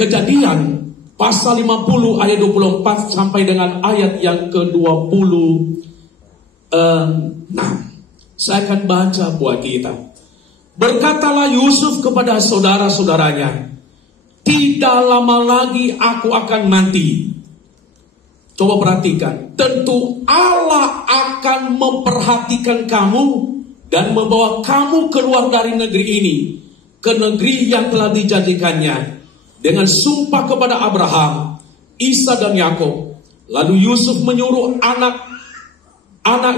Kejadian pasal 50 ayat 24 sampai dengan ayat yang ke-26. Saya akan baca buat kita. Berkatalah Yusuf kepada saudara-saudaranya, tidak lama lagi aku akan mati. Coba perhatikan, tentu Allah akan memperhatikan kamu dan membawa kamu keluar dari negeri ini ke negeri yang telah dijadikannya dengan sumpah kepada Abraham, Isa dan Yakub. Lalu Yusuf menyuruh anak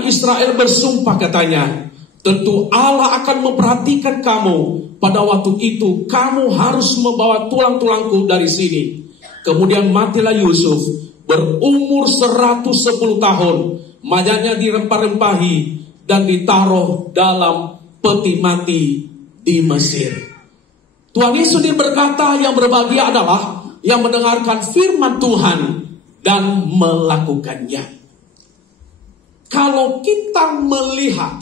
Israel bersumpah, katanya, tentu Allah akan memperhatikan kamu. Pada waktu itu kamu harus membawa tulang-tulangku dari sini. Kemudian matilah Yusuf berumur 110 tahun. Mayatnya dirempah-rempahi dan ditaruh dalam peti mati di Mesir. Tuhan Yesus berkata, yang berbahagia adalah yang mendengarkan firman Tuhan dan melakukannya. Kalau kita melihat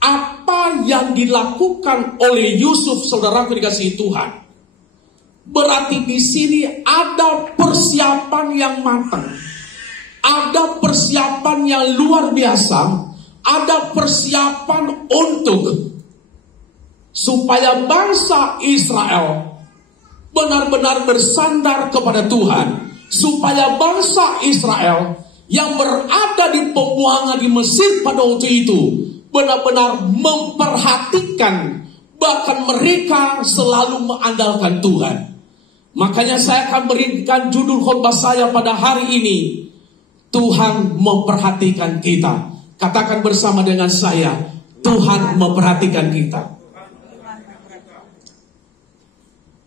apa yang dilakukan oleh Yusuf, saudaraku dikasihi Tuhan, berarti di sini ada persiapan yang matang, ada persiapan yang luar biasa, ada persiapan untuk supaya bangsa Israel benar-benar bersandar kepada Tuhan, supaya bangsa Israel yang berada di pembuangan di Mesir pada waktu itu benar-benar memperhatikan, bahkan mereka selalu mengandalkan Tuhan. Makanya saya akan berikan judul khotbah saya pada hari ini, Tuhan memperhatikan kita. Katakan bersama dengan saya, Tuhan memperhatikan kita.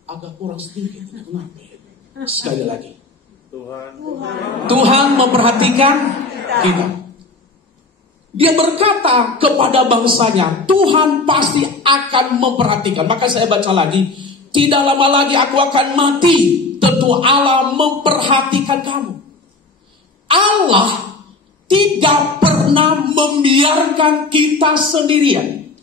Agak kurang sedikit, kenapa? Sekali lagi, Tuhan memperhatikan kita. Dia berkata kepada bangsanya, Tuhan pasti akan memperhatikan. Maka saya baca lagi, tidak lama lagi aku akan mati, tentu Allah memperhatikan kamu. Allah tidak pernah membiarkan kita sendirian.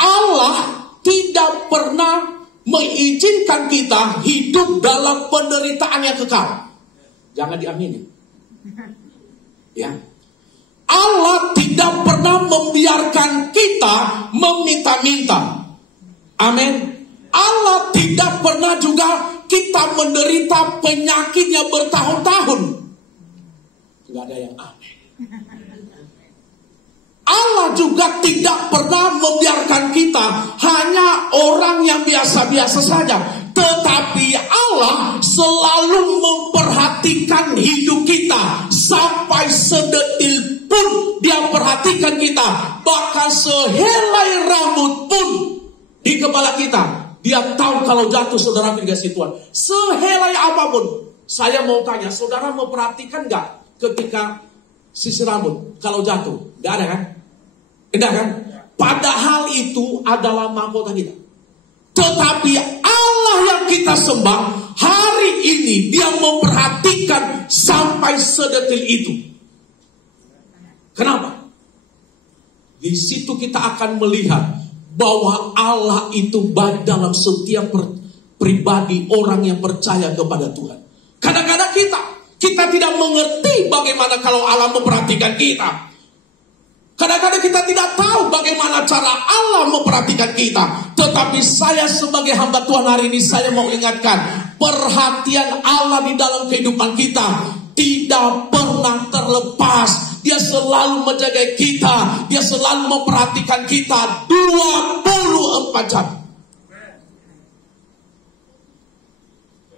Allah tidak pernah mengizinkan kita hidup dalam penderitaan yang kekal. Jangan diamini. Ya. Allah tidak pernah membiarkan kita meminta-minta. Amin. Allah tidak pernah juga kita menderita penyakit yang bertahun-tahun. Tidak ada yang aneh. Allah juga tidak pernah membiarkan kita hanya orang yang biasa-biasa saja. Tetapi Allah selalu memperhatikan hidup kita. Sampai sedetil pun Dia perhatikan kita. Bahkan sehelai rambut pun di kepala kita Dia tahu kalau jatuh, saudara dikasih Tuhan. Sehelai apapun. Saya mau tanya, saudara memperhatikan gak ketika sisir rambut kalau jatuh? Gak ada kan? Tidak kan? Padahal itu adalah mahkota kita. Tetapi Allah yang kita sembah hari ini Dia memperhatikan sampai sedetil itu. Kenapa? Di situ kita akan melihat bahwa Allah itu baik dalam setiap pribadi orang yang percaya kepada Tuhan. Kadang-kadang kita tidak mengerti bagaimana kalau Allah memperhatikan kita. Kadang-kadang kita tidak tahu bagaimana cara Allah memperhatikan kita. Tetapi saya sebagai hamba Tuhan hari ini, saya mau ingatkan, perhatian Allah di dalam kehidupan kita tidak pernah terlepas. Dia selalu menjaga kita. Dia selalu memperhatikan kita 24 jam.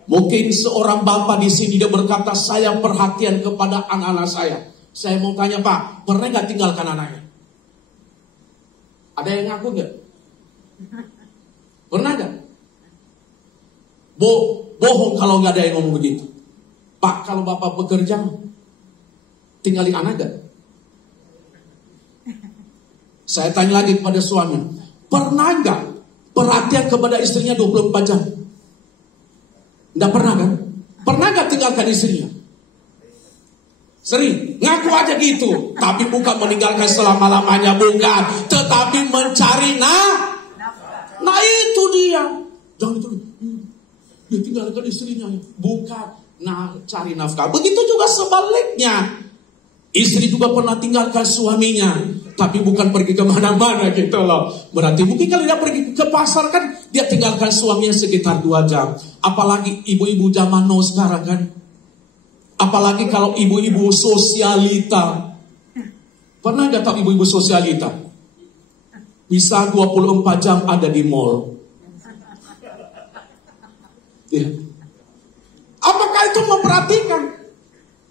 Mungkin seorang bapak di sini dia berkata, saya perhatian kepada anak-anak saya. Saya mau tanya, Pak, pernah nggak tinggalkan anaknya? Ada yang ngaku nggak? Pernah nggak? Bohong kalau nggak ada yang ngomong begitu. Pak, kalau bapak bekerja, tinggalin anak nggak? Saya tanya lagi kepada suami, pernah nggak perhatian kepada istrinya 24 jam? Nggak pernah kan? Pernah nggak tinggalkan istrinya? Sering, ngaku aja gitu. Tapi bukan meninggalkan selama-lamanya, bukan. Tetapi mencari nah itu dia. Jangan itu. Dia tinggalkan istrinya. Bukan, cari nafkah. Begitu juga sebaliknya. Istri juga pernah tinggalkan suaminya, tapi bukan pergi kemana-mana gitu loh. Berarti mungkin kalau dia pergi ke pasar kan, dia tinggalkan suaminya sekitar 2 jam. Apalagi ibu-ibu zaman now sekarang kan. Apalagi kalau ibu-ibu sosialita. Pernah gak tahu ibu-ibu sosialita? Bisa 24 jam ada di mall. Ya. Apakah itu memperhatikan?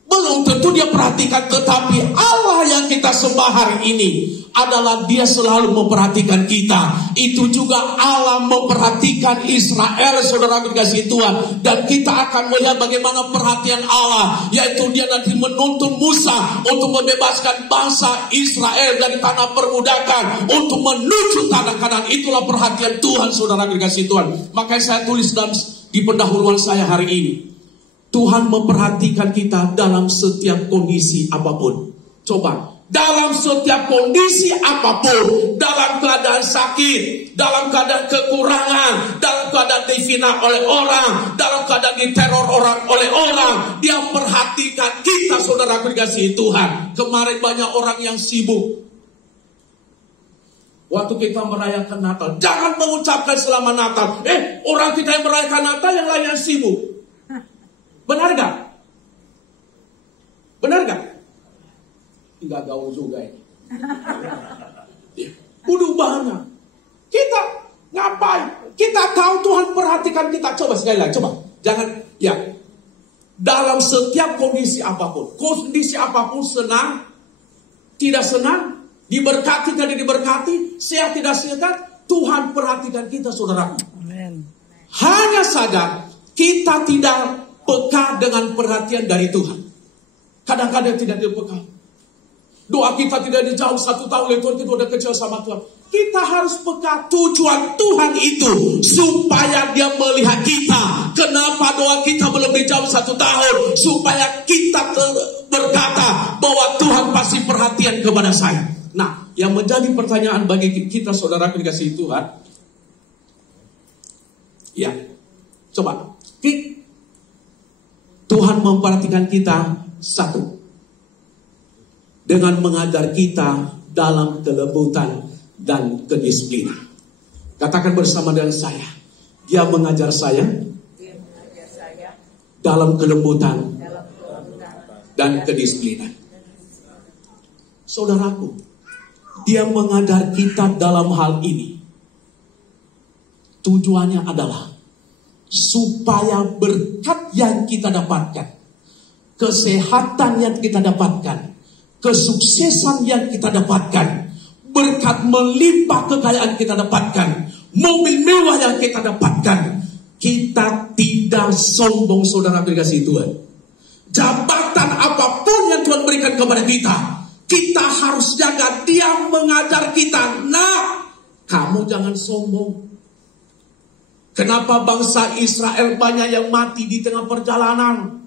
Belum tentu dia perhatikan, tetapi Allah yang kita sembah hari ini adalah dia selalu memperhatikan kita. Itu juga Allah memperhatikan Israel, saudara dikasih Tuhan. Dan kita akan melihat bagaimana perhatian Allah, yaitu dia nanti menuntun Musa untuk membebaskan bangsa Israel dari tanah perbudakan untuk menuju tanah Kanaan. Itulah perhatian Tuhan, saudara dikasih Tuhan. Makanya saya tulis di pendahuluan saya hari ini, Tuhan memperhatikan kita dalam setiap kondisi apapun. Coba, dalam setiap kondisi apapun, dalam keadaan sakit, dalam keadaan kekurangan, dalam keadaan difitnah oleh orang, dalam keadaan diteror oleh orang, dia perhatikan kita, saudara dikasihi Tuhan. Kemarin banyak orang yang sibuk. Waktu kita merayakan Natal, jangan mengucapkan selamat Natal. Orang kita yang merayakan Natal, yang lain yang sibuk. Benar gak? Benar gak? Enggak gaul juga ini. Udah banyak. Kita ngapain? Kita tahu Tuhan perhatikan kita. Coba sekali lagi, coba. Jangan, ya. Dalam setiap kondisi apapun. Kondisi apapun, senang, tidak senang, diberkati, tidak diberkati, sehat, tidak sehat, Tuhan perhatikan kita, saudara. Amen. Hanya saja kita tidak peka dengan perhatian dari Tuhan. Kadang-kadang tidak dipeka. Doa kita tidak dijawab 1 tahun oleh Tuhan, kita udah kecewa sama Tuhan. Kita harus peka tujuan Tuhan itu supaya dia melihat kita. Kenapa doa kita belum dijawab 1 tahun? Supaya kita berkata bahwa Tuhan pasti perhatian kepada saya. Nah, yang menjadi pertanyaan bagi kita, saudara dikasihi Tuhan. Ya, coba. Tuhan memperhatikan kita, 1, dengan mengajar kita dalam kelembutan dan kedisiplinan. Katakan bersama dengan saya, dia mengajar saya dalam kelembutan dan kedisiplinan. Saudaraku, dia mengajar kita dalam hal ini. Tujuannya adalah supaya berkat yang kita dapatkan, kesehatan yang kita dapatkan, kesuksesan yang kita dapatkan, berkat melimpah kekayaan kita dapatkan, mobil mewah yang kita dapatkan, kita tidak sombong, saudara dikasihi Tuhan. Jabatan apapun yang Tuhan berikan kepada kita, kita harus jaga. Dia mengajar kita, nah, kamu jangan sombong. Kenapa bangsa Israel banyak yang mati di tengah perjalanan?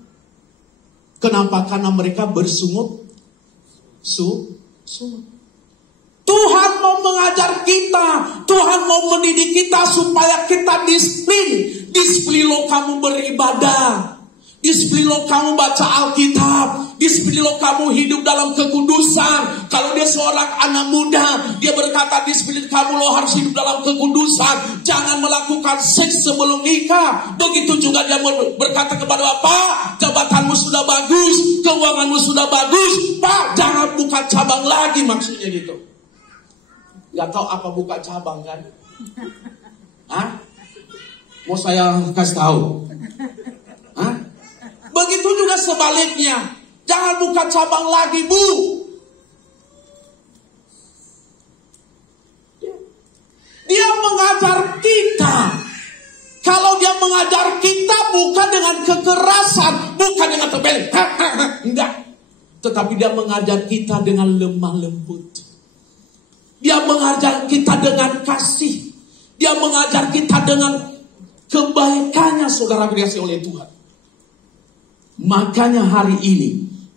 Kenapa? Karena mereka bersungut. Tuhan mau mengajar kita, Tuhan mau mendidik kita supaya kita disiplin. Disiplin lo kamu beribadah, disiplin lo kamu baca Alkitab, disiplin lo kamu hidup dalam kekudusan. Kalau dia seorang anak muda, dia berkata disiplin kamu lo harus hidup dalam kekudusan. Jangan melakukan seks sebelum nikah. Begitu juga dia berkata kepada Bapak, jabatanmu sudah bagus, keuanganmu sudah bagus, Pak, jangan buka cabang lagi, maksudnya gitu. Gak tahu apa buka cabang kan? Hah? Mau saya kasih tahu? Hah? Begitu juga sebaliknya. Jangan buka cabang lagi, Bu. Dia mengajar kita. Kalau dia mengajar kita bukan dengan kekerasan, bukan dengan tebel, enggak. Tetapi dia mengajar kita dengan lemah lembut. Dia mengajar kita dengan kasih. Dia mengajar kita dengan kebaikannya, saudara dikasihi oleh Tuhan. Makanya hari ini,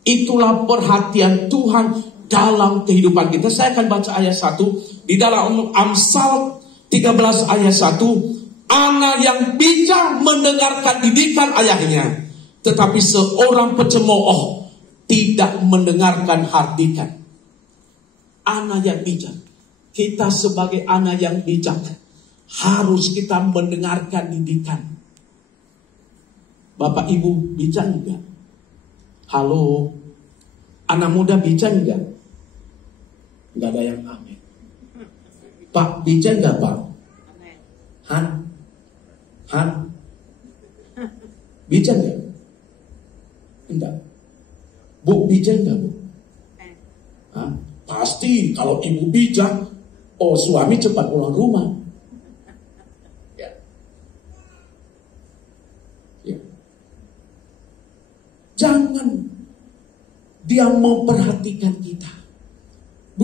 itulah perhatian Tuhan dalam kehidupan kita. Saya akan baca ayat 1 di dalam Amsal 13 ayat 1. Anak yang bijak mendengarkan didikan ayahnya, tetapi seorang pencemooh tidak mendengarkan hardikan. Anak yang bijak. Kita sebagai anak yang bijak harus kita mendengarkan didikan. Bapak Ibu bijak enggak? Halo, anak muda bijak enggak? Enggak ada yang amin. Pak bijak enggak Pak? Han? Bijak enggak? Enggak. Bu bijak enggak Bu? Pasti kalau ibu bijak, suami cepat pulang rumah. Ya. Jangan dia memperhatikan kita.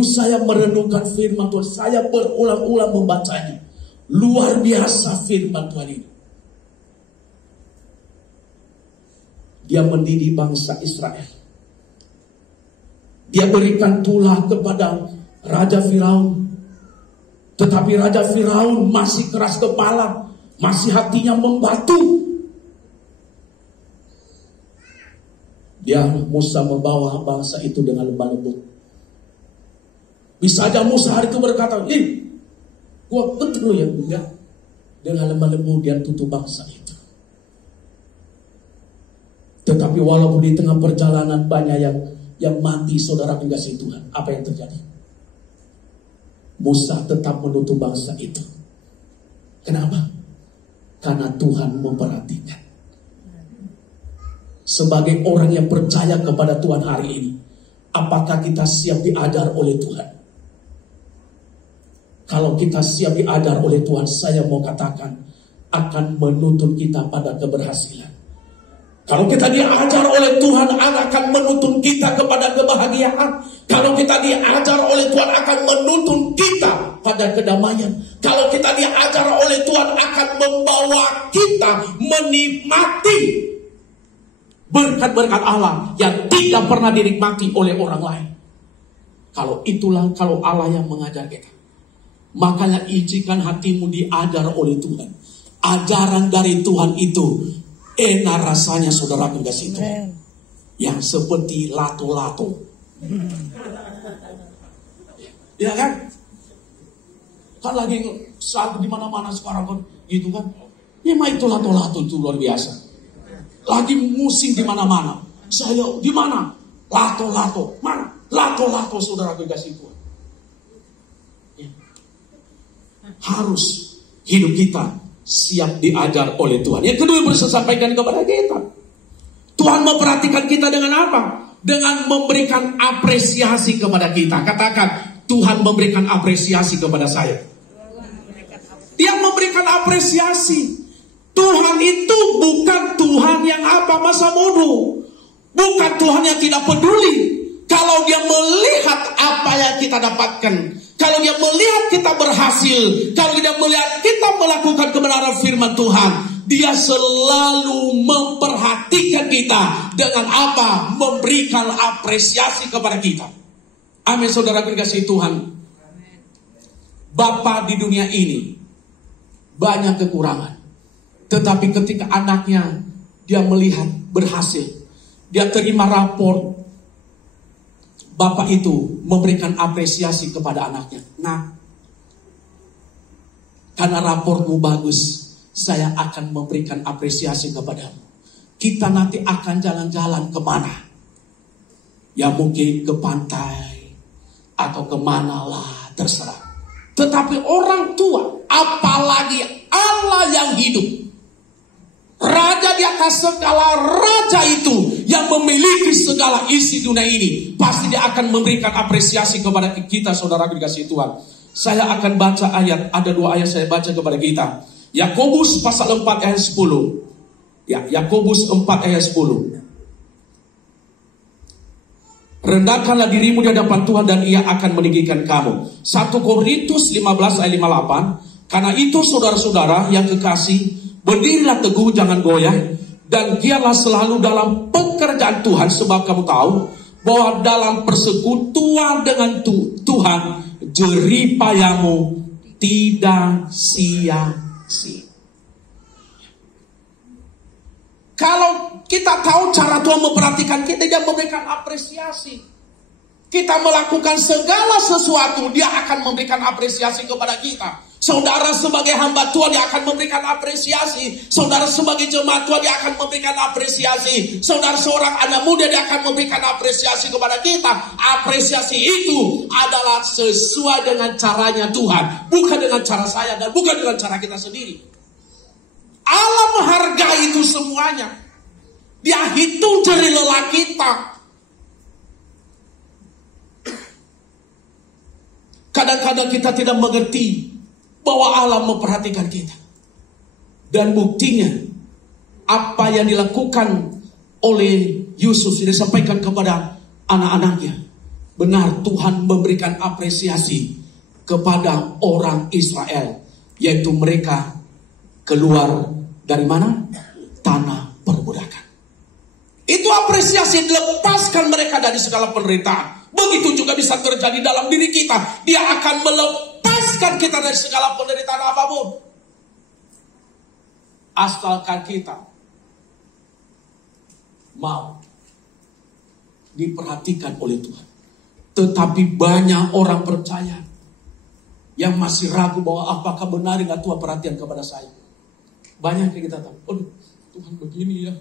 Saya merenungkan firman Tuhan, saya berulang-ulang membacanya. Luar biasa firman Tuhan ini. Dia mendidik bangsa Israel. Dia berikan tulah kepada Raja Firaun. Tetapi Raja Firaun masih keras kepala, masih hatinya membatu. Musa membawa bangsa itu dengan lemah lembut. Bisa aja Musa hari itu berkata, gua betul ya enggak. Dengan lemah lembut dia tutup bangsa itu. Tetapi walaupun di tengah perjalanan banyak yang mati, saudara kasih Tuhan, apa yang terjadi? Musa tetap menutup bangsa itu. Kenapa? Karena Tuhan memperhatikan. Sebagai orang yang percaya kepada Tuhan hari ini, apakah kita siap diajar oleh Tuhan? Kalau kita siap diajar oleh Tuhan, saya mau katakan akan menuntun kita pada keberhasilan. Kalau kita diajar oleh Tuhan, akan menuntun kita kepada kebahagiaan. Kalau kita diajar oleh Tuhan, akan menuntun kita pada kedamaian. Kalau kita diajar oleh Tuhan, akan membawa kita menikmati berkat-berkat Allah yang tidak pernah dinikmati oleh orang lain. Kalau Allah yang mengajar kita. Makanya izinkan hatimu diajar oleh Tuhan. Ajaran dari Tuhan itu enak rasanya, saudara kasih Tuhan. Yang seperti lato-lato. Ya kan? Kan lagi saat di mana-mana sekarang kan gitu kan. Memang itu lato-lato itu luar biasa. Lagi musim di mana-mana. Saya di mana? Lato-lato. Mana? Lato-lato, saudara kasih Tuhan. Ya. Harus hidup kita siap diajar oleh Tuhan. Yang kedua yang bisa sampaikan kepada kita, Tuhan memperhatikan kita dengan apa? Dengan memberikan apresiasi kepada kita. Katakan, Tuhan memberikan apresiasi kepada saya. Dia memberikan apresiasi. Tuhan itu bukan Tuhan yang masa bodoh. Bukan Tuhan yang tidak peduli. Kalau dia melihat apa yang kita dapatkan, kalau dia melihat kita berhasil, kalau dia melihat kita melakukan kebenaran firman Tuhan, dia selalu memperhatikan kita dengan apa? Memberikan apresiasi kepada kita. Amin, saudara kasih Tuhan. Bapa di dunia ini banyak kekurangan, tetapi ketika anaknya dia melihat berhasil, dia terima rapor, Bapak itu memberikan apresiasi kepada anaknya. Nah, karena rapormu bagus, saya akan memberikan apresiasi kepadamu. Kita nanti akan jalan-jalan kemana? Ya mungkin ke pantai atau kemana lah, terserah. Tetapi orang tua, apalagi Allah yang hidup, Raja di atas segala raja itu yang memiliki segala isi dunia ini, pasti dia akan memberikan apresiasi kepada kita, saudara dikasih Tuhan. Saya akan baca ayat, ada 2 ayat saya baca kepada kita. Yakobus pasal 4 ayat 10. Ya, Yakobus 4 ayat 10. Rendahkanlah dirimu di hadapan Tuhan dan Ia akan meninggikan kamu. 1 Korintus 15 ayat 58. Karena itu saudara-saudara yang kekasih, berdirilah teguh, jangan goyah, dan giatlah selalu dalam pekerjaan Tuhan, sebab kamu tahu bahwa dalam persekutuan dengan Tuhan, jeripayamu tidak sia-sia. Kalau kita tahu cara Tuhan memperhatikan kita, Dia memberikan apresiasi. Kita melakukan segala sesuatu, Dia akan memberikan apresiasi kepada kita. Saudara sebagai hamba Tuhan, Dia akan memberikan apresiasi. Saudara sebagai jemaat Tuhan, Dia akan memberikan apresiasi. Saudara seorang anak muda, Dia akan memberikan apresiasi kepada kita. Apresiasi itu adalah sesuai dengan caranya Tuhan, bukan dengan cara saya dan bukan dengan cara kita sendiri. Allah menghargai itu semuanya. Dia hitung jari lelah kita. Kadang-kadang kita tidak mengerti bahwa Allah memperhatikan kita. Dan buktinya, apa yang dilakukan oleh Yusuf disampaikan kepada anak-anaknya. Benar, Tuhan memberikan apresiasi kepada orang Israel, yaitu mereka keluar dari mana? Tanah perbudakan. Itu apresiasi, lepaskan mereka dari segala penderitaan. Begitu juga bisa terjadi dalam diri kita. Dia akan melepaskan kita dari segala penderitaan apapun. Asalkan kita mau diperhatikan oleh Tuhan. Tetapi banyak orang percaya yang masih ragu bahwa apakah benar enggak Tuhan perhatian kepada saya. Banyak yang kita tahu, aduh Tuhan begini ya.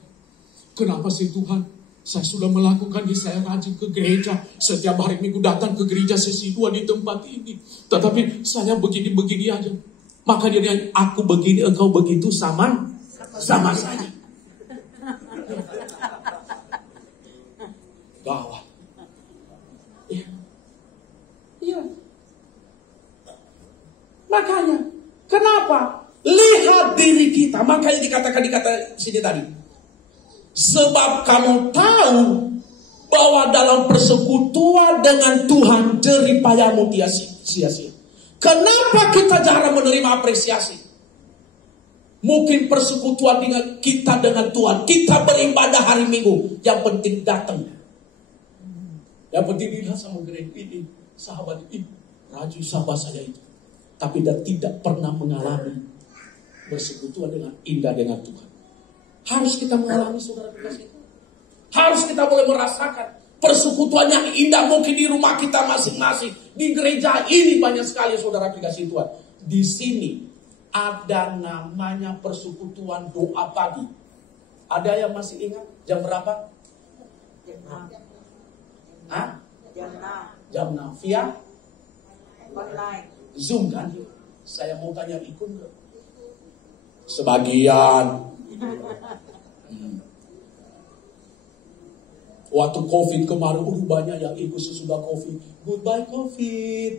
Kenapa sih Tuhan? Saya sudah melakukan ini, saya rajin ke gereja. Setiap hari Minggu datang ke gereja sesi 2 di tempat ini. Tetapi saya begini-begini aja. Maka dia bilang, aku begini, engkau begitu, sama saja. Gawat. Iya. Makanya, kenapa? Lihat diri kita. Makanya dikatakan sini tadi. Sebab kamu tahu bahwa dalam persekutuan dengan Tuhan jeripayamu sia-sia. Kenapa kita jarang menerima apresiasi? Mungkin persekutuan dengan kita dengan Tuhan, kita beribadah hari Minggu, yang penting datang. Yang penting dilihat sama gereja ini, sahabat ini, rajin sahabat saya itu. Tapi dia tidak pernah mengalami bersekutuan dengan indah dengan Tuhan. Harus kita mengalami, saudara kasih. Harus kita boleh merasakan persekutuan yang indah mungkin di rumah kita masing-masing. Di gereja ini banyak sekali saudara kasih Tuhan. Di sini ada namanya persekutuan doa pagi. Ada yang masih ingat jam berapa? Jam 6. Via online. Zoom kan? Saya mau tanya ikut nggak? Sebagian. Waktu COVID kemarin, banyak yang ikut sesudah COVID. Goodbye COVID.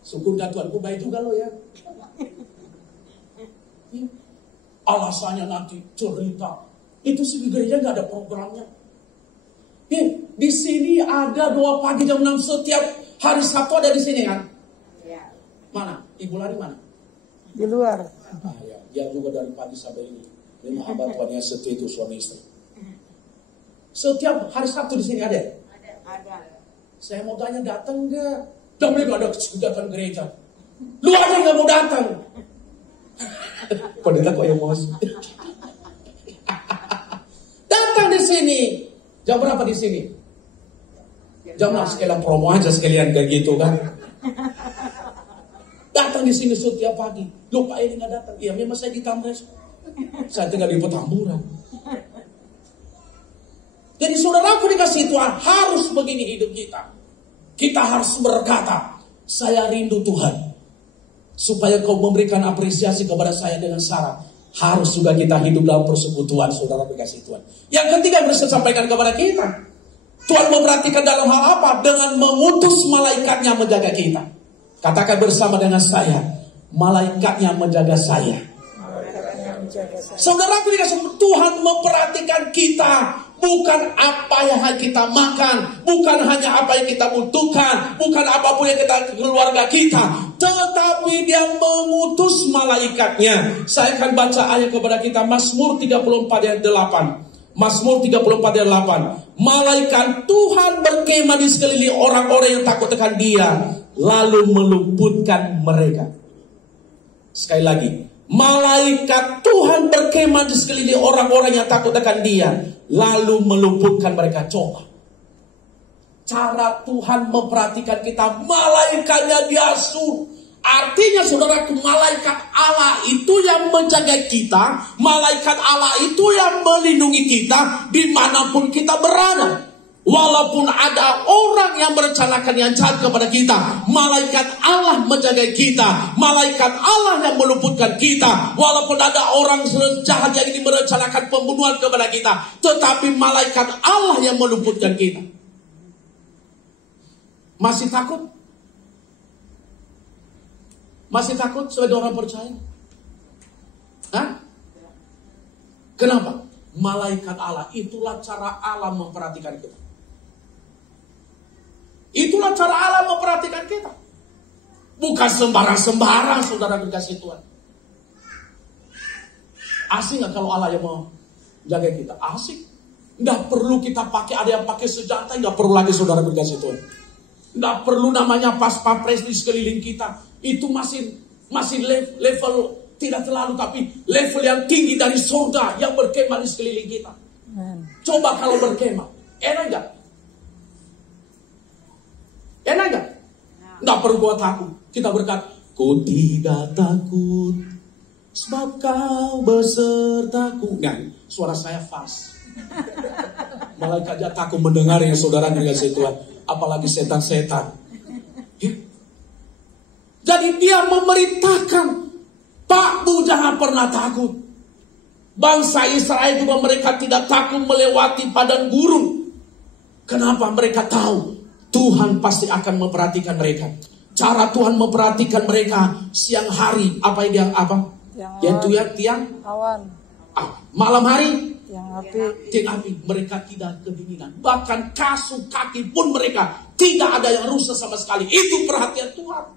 Syukurkan Tuhan, goodbye juga lo ya. Alasannya nanti cerita. Itu sih di gereja gak ada programnya. Di sini ada doa pagi jam 6 setiap hari Sabtu ada di sini kan? Mana? Ibu Lari mana? Di luar. Ya. Dia juga dari pagi sampai ini. Lima hamba Tuhan yang setia itu suami istri. Setiap hari Sabtu di sini ada? Ada. Saya mau tanya datang nggak? Dan mereka ada kegiatan gereja. Lu aja nggak mau datang. Pendeta kok emosi. Datang di sini. Jam berapa di sini? Jam 6 sekalian promo aja sekalian kayak gitu kan. Datang di sini setiap pagi. Loh Pak ini nggak datang. Iya memang saya di Tamres. Saya tinggal di Petamburan. Jadi saudaraku dikasih Tuhan, harus begini hidup kita. Kita harus berkata, saya rindu Tuhan. Supaya kau memberikan apresiasi kepada saya dengan syarat. Harus juga kita hidup dalam persekutuan, saudara dikasih Tuhan. Yang ketiga yang bisa sampaikan kepada kita. Tuhan memperhatikan dalam hal apa? Dengan mengutus malaikatnya menjaga kita. Katakan bersama dengan saya, malaikatnya menjaga saya. Saudaraku dikasih Tuhan memperhatikan kita. Bukan apa yang kita makan, bukan hanya apa yang kita butuhkan, bukan apapun yang kita keluarga kita, tetapi Dia mengutus malaikatnya. Saya akan baca ayat kepada kita, Mazmur 34 ayat 8. Mazmur 34 ayat 8. Malaikat Tuhan berkemah di sekeliling orang-orang yang takut akan Dia, lalu meluputkan mereka. Sekali lagi, Malaikat Tuhan berkemah di sekeliling orang-orang yang takut akan Dia, lalu meluputkan mereka. Coba cara Tuhan memperhatikan kita, malaikatnya diasuh. Artinya saudaraku, malaikat Allah itu yang menjaga kita, malaikat Allah itu yang melindungi kita dimanapun kita berada. Walaupun ada orang yang merencanakan yang jahat kepada kita, malaikat Allah menjaga kita, malaikat Allah yang meluputkan kita. Walaupun ada orang jahat yang ingin merencanakan pembunuhan kepada kita, tetapi malaikat Allah yang meluputkan kita. Masih takut? Masih takut sebagai orang percaya? Hah? Kenapa? Malaikat Allah, itulah cara Allah memperhatikan kita. Itulah cara Allah memperhatikan kita. Bukan sembarang-sembarang, saudara dikasih Tuhan. Asik gak kalau Allah yang mau jaga kita? Asik. Gak perlu kita pakai, ada yang pakai senjata, gak perlu lagi saudara dikasih Tuhan. Gak perlu namanya pas-pampres di sekeliling kita. Itu masih level tidak terlalu, tapi level yang tinggi dari surga yang berkemah di sekeliling kita. Coba kalau berkemah, enak gak? Enak gak? Gak perlu gua takut. Kita berkata, ku tidak takut sebab kau besertaku. Nah, suara saya fals. Malaikat aja takut mendengar yang saudara dikasih Tuhan, apalagi setan-setan. Ya. Jadi dia memerintahkan, Pak Bu jangan pernah takut. Bangsa Israel juga mereka tidak takut melewati padang gurun. Kenapa? Mereka tahu Tuhan pasti akan memperhatikan mereka. Cara Tuhan memperhatikan mereka siang hari, apa yang apa? Yaitu ya tiang awan. Malam hari tiang api. Mereka tidak kedinginan. Bahkan kasut kaki pun mereka tidak ada yang rusak sama sekali. Itu perhatian Tuhan.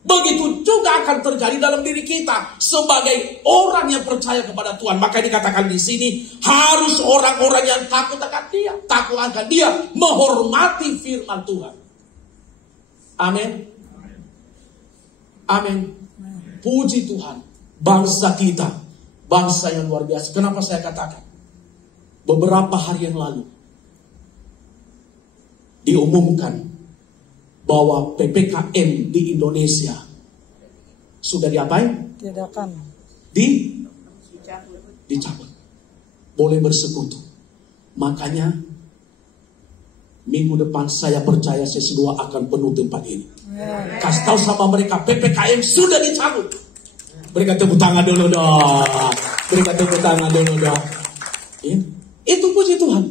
Begitu juga akan terjadi dalam diri kita sebagai orang yang percaya kepada Tuhan. Maka dikatakan di sini harus orang-orang yang takut akan Dia, takut akan Dia, menghormati firman Tuhan. Amin. Amin. Puji Tuhan. Bangsa kita, bangsa yang luar biasa. Kenapa saya katakan? Beberapa hari yang lalu diumumkan bahwa PPKM di Indonesia sudah diapain? Dicabut. Boleh bersekutu. Makanya minggu depan saya percaya sesi 2 akan penuh tempat ini. Kasih tahu sama mereka PPKM sudah dicabut. Berikan tepuk tangan dulu dong. Berikan tepuk tangan dulu dong. Ya. Itu puji Tuhan.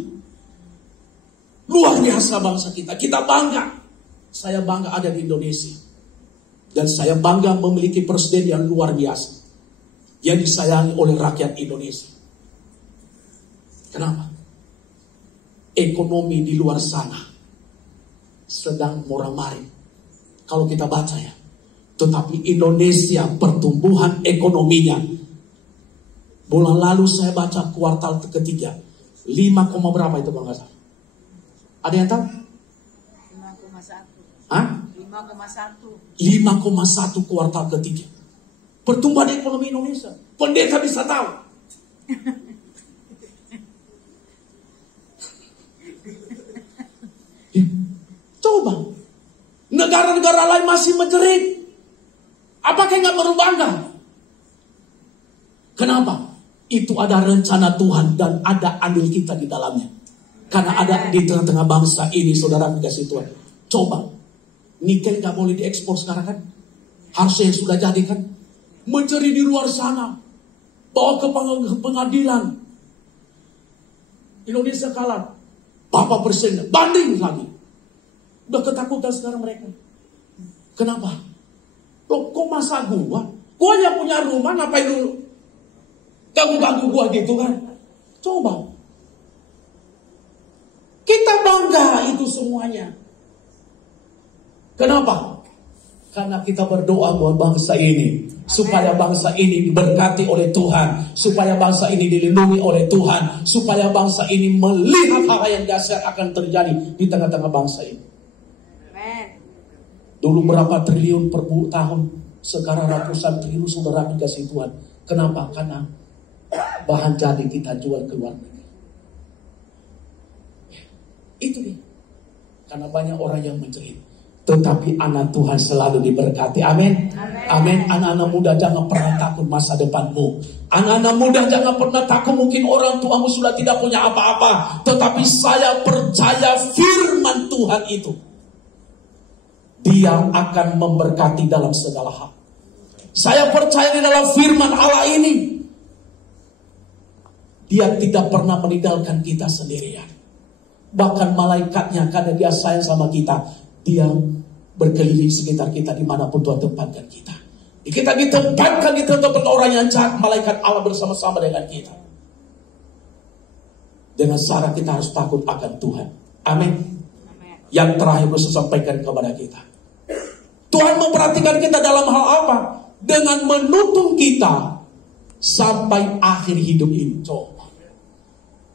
Luar biasa bangsa kita. Kita bangga. Saya bangga ada di Indonesia. Dan saya bangga memiliki presiden yang luar biasa. Yang disayangi oleh rakyat Indonesia. Kenapa? Ekonomi di luar sana sedang moral-marit. Kalau kita baca ya. Tetapi Indonesia pertumbuhan ekonominya. Bulan lalu saya baca kuartal ketiga. 5, berapa itu kalau nggak salah? Ada yang tahu? 5,1 kuartal ketiga. Pertumbuhan ekonomi Indonesia. Pendeta bisa tahu. Coba. Negara-negara lain masih menjerit. Apakah nggak perlu bangga? Kenapa? Itu ada rencana Tuhan dan ada andil kita di dalamnya. Karena ada di tengah-tengah bangsa ini, saudara dikasih Tuhan. Coba. Nikel gak boleh diekspor sekarang kan? Harusnya yang sudah jadi kan? Mencari di luar sana. Bawa ke pengadilan. Indonesia kalah. Bapak Presiden banding lagi. Udah ketakutan sekarang mereka. Kenapa? Loh, kok masa gua? Gua yang punya rumah, ngapain dulu? Ganggu-ganggu gua gitu kan? Coba. Kita bangga itu semuanya. Kenapa? Karena kita berdoa buat bangsa ini. Supaya bangsa ini diberkati oleh Tuhan. Supaya bangsa ini dilindungi oleh Tuhan. Supaya bangsa ini melihat hal yang dahsyat akan terjadi di tengah-tengah bangsa ini. Dulu berapa triliun per tahun. Sekarang ratusan triliun saudara dikasih Tuhan. Kenapa? Karena bahan jadi kita jual ke luar negeri. Itu dia. Karena banyak orang yang menjerit. Tetapi anak Tuhan selalu diberkati. Amin. Amin. Anak-anak muda jangan pernah takut masa depanmu. Anak-anak muda jangan pernah takut mungkin orang tuamu sudah tidak punya apa-apa. Tetapi saya percaya firman Tuhan itu. Dia akan memberkati dalam segala hal. Saya percaya di dalam firman Allah ini. Dia tidak pernah meninggalkan kita sendirian. Bahkan malaikatnya karena dia sayang sama kita. Dia berkeliling sekitar kita dimanapun Tuhan tempatkan kita. Kita ditempatkan di tempat orang yang jahat. Malaikat Allah bersama-sama dengan kita. Dengan syarat kita harus takut akan Tuhan. Amin. Yang terakhir saya sampaikan kepada kita. Tuhan memperhatikan kita dalam hal apa? Dengan menuntun kita sampai akhir hidup ini.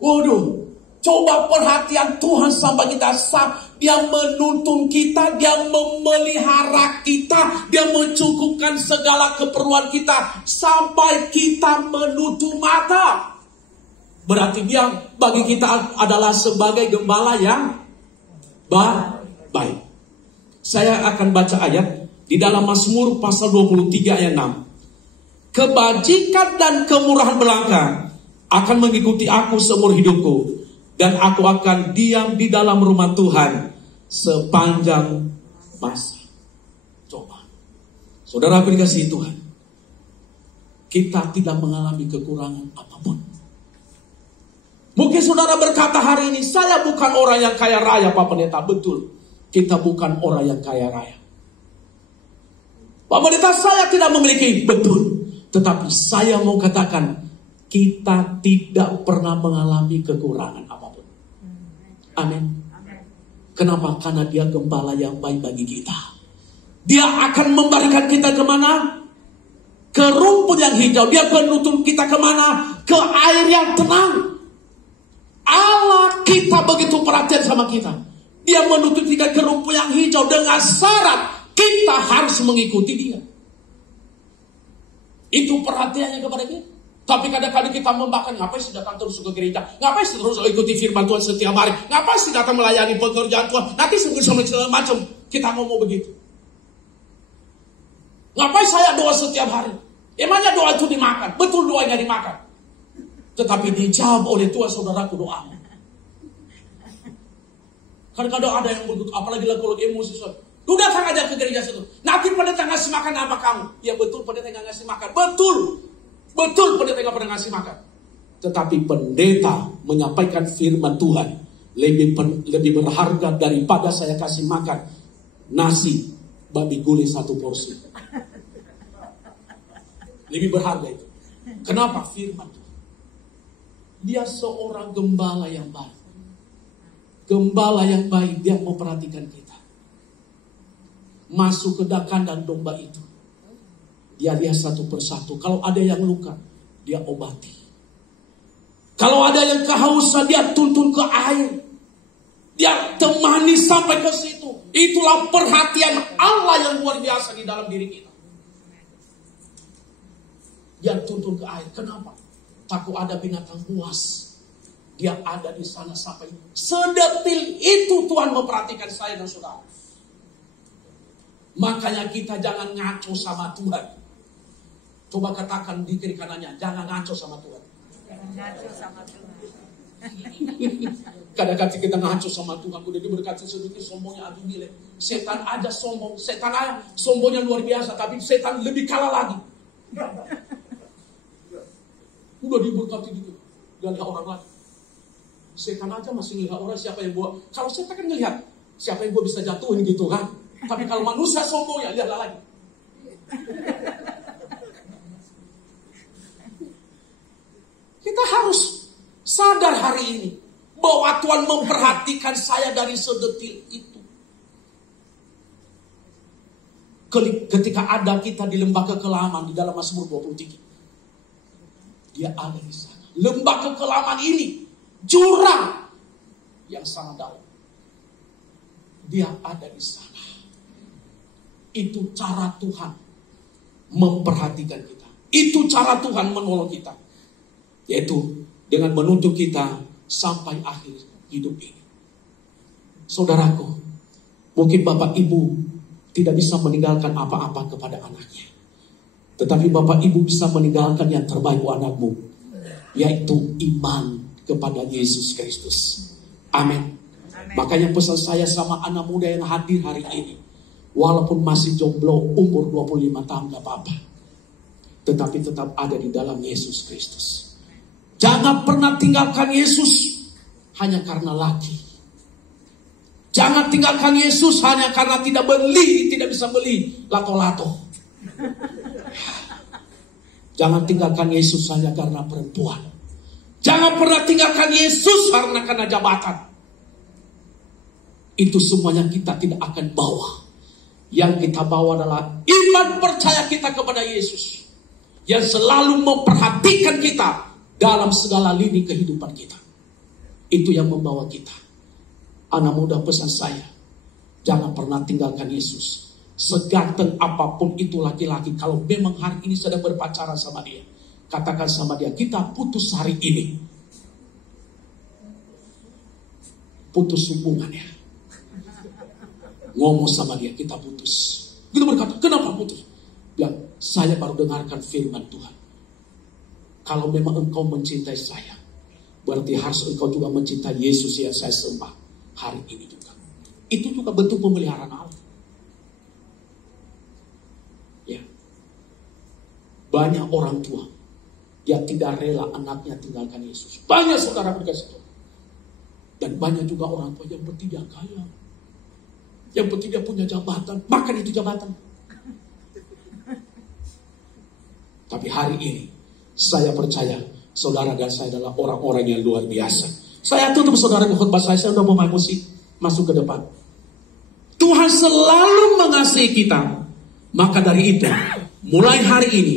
Waduh. Coba perhatian Tuhan sampai kita Dia menuntun kita, Dia memelihara kita, Dia mencukupkan segala keperluan kita sampai kita menutup mata. Berarti Dia bagi kita adalah sebagai gembala yang baik. Saya akan baca ayat di dalam Mazmur pasal 23 ayat 6. Kebajikan dan kemurahan belaka akan mengikuti aku seumur hidupku. Dan aku akan diam di dalam rumah Tuhan sepanjang masa. Coba. Saudara dikasihi Tuhan. Kita tidak mengalami kekurangan apapun. Mungkin saudara berkata hari ini, saya bukan orang yang kaya raya Pak Pendeta. Betul. Kita bukan orang yang kaya raya. Pak Pendeta, saya tidak memiliki. Betul. Tetapi saya mau katakan, kita tidak pernah mengalami kekurangan apapun. Amin. Kenapa? Karena Dia gembala yang baik bagi kita. Dia akan memberikan kita kemana? Ke rumput yang hijau. Dia menuntun kita kemana? Ke air yang tenang. Allah kita begitu perhatian sama kita. Dia menuntun kita ke rumput yang hijau dengan syarat kita harus mengikuti Dia. Itu perhatiannya kepada kita. Tapi kadang-kadang kita membahkan, ngapain sih datang terus ke gereja? Ngapain sih terus ikuti firman Tuhan setiap hari? Ngapain sih datang melayani pekerjaan Tuhan? Nanti segala macam kita ngomong begitu. Ngapain saya doa setiap hari? Emangnya doa itu dimakan? Betul doanya dimakan. Tetapi dijawab oleh Tuhan saudaraku doamu. Kadang-kadang ada yang begitu, apalagi kalau emosi. Lu datang aja ke gereja situ. Nanti pendeta ngasih makan apa kamu? Ya betul pendeta nggak ngasih makan. Betul pendeta nggak pernah ngasih makan. Tetapi pendeta menyampaikan firman Tuhan lebih berharga daripada saya kasih makan nasi babi guling 1 porsi. Lebih berharga itu. Kenapa? Firman Tuhan. Dia seorang gembala yang baik. Gembala yang baik, dia memperhatikan kita. Masuk ke kandang domba itu. Dia lihat satu persatu. Kalau ada yang luka, dia obati. Kalau ada yang kehausan, dia tuntun ke air. Dia temani sampai ke situ. Itulah perhatian Allah yang luar biasa di dalam diri kita. Dia tuntun ke air. Kenapa? Takut ada binatang buas. Dia ada di sana sampai sedetil itu Tuhan memperhatikan saya dan saudara. Makanya kita jangan ngaco sama Tuhan. Coba katakan di kiri kanannya, jangan ngaco sama Tuhan. Jangan ngaco sama Tuhan. Kadang-kadang kita ngaco sama Tuhan, udah diberkati sedikit sombongnya aduh gile. Setan aja sombong, setan aja sombongnya luar biasa, tapi setan lebih kalah lagi. Udah diberkati dikit, gak lihat orang lagi. Setan aja masih ngelihat orang siapa yang gua. Kalau setan kan ngelihat siapa yang gua bisa jatuhin gitu kan. Tapi kalau manusia sombong ya lihatlah lagi. Kita harus sadar hari ini bahwa Tuhan memperhatikan saya dari sedetil itu. Ketika ada kita di lembah kekelaman di dalam Mazmur 23. Dia ada di sana. Lembah kekelaman ini jurang yang sangat dalam. Dia ada di sana. Itu cara Tuhan memperhatikan kita. Itu cara Tuhan menolong kita. Yaitu dengan menuntun kita sampai akhir hidup ini. Saudaraku, mungkin Bapak Ibu tidak bisa meninggalkan apa-apa kepada anaknya. Tetapi Bapak Ibu bisa meninggalkan yang terbaik buat anakmu, yaitu iman kepada Yesus Kristus. Amin. Makanya pesan saya sama anak muda yang hadir hari ini, walaupun masih jomblo, umur 25 tahun gak apa-apa, tetapi tetap ada di dalam Yesus Kristus. Jangan pernah tinggalkan Yesus hanya karena laki. Jangan tinggalkan Yesus hanya karena tidak bisa beli lato-lato. Jangan tinggalkan Yesus hanya karena perempuan. Jangan pernah tinggalkan Yesus karena jabatan. Itu semuanya kita tidak akan bawa. Yang kita bawa adalah iman percaya kita kepada Yesus, yang selalu memperhatikan kita dalam segala lini kehidupan kita. Itu yang membawa kita. Anak muda, pesan saya, jangan pernah tinggalkan Yesus. Seganteng apapun itu laki-laki, kalau memang hari ini sedang berpacaran sama dia, katakan sama dia, kita putus hari ini. Putus hubungannya. Ngomong sama dia, kita putus. Kita berkata, kenapa putus? Bilang, saya baru dengarkan firman Tuhan. Kalau memang engkau mencintai saya, berarti harus engkau juga mencintai Yesus yang saya sembah hari ini juga. Itu juga bentuk pemeliharaan Allah. Ya. Banyak orang tua yang tidak rela anaknya tinggalkan Yesus. Banyak saudara berkasih Tuhan. Dan banyak juga orang tua yang bertidak kaya, yang bertidak punya jabatan, bahkan itu jabatan. Tapi hari ini saya percaya saudara dan saya adalah orang-orang yang luar biasa. Saya tutup saudara ke khotbah saya udah mau main musik, masuk ke depan. Tuhan selalu mengasihi kita. Maka dari itu, mulai hari ini,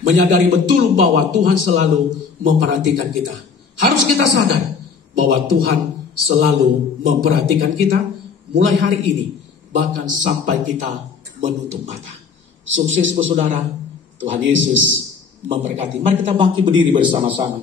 menyadari betul bahwa Tuhan selalu memperhatikan kita. Harus kita sadar bahwa Tuhan selalu memperhatikan kita. Mulai hari ini, bahkan sampai kita menutup mata. Sukses saudara, Tuhan Yesus memberkati. Mari kita bangkit berdiri bersama-sama.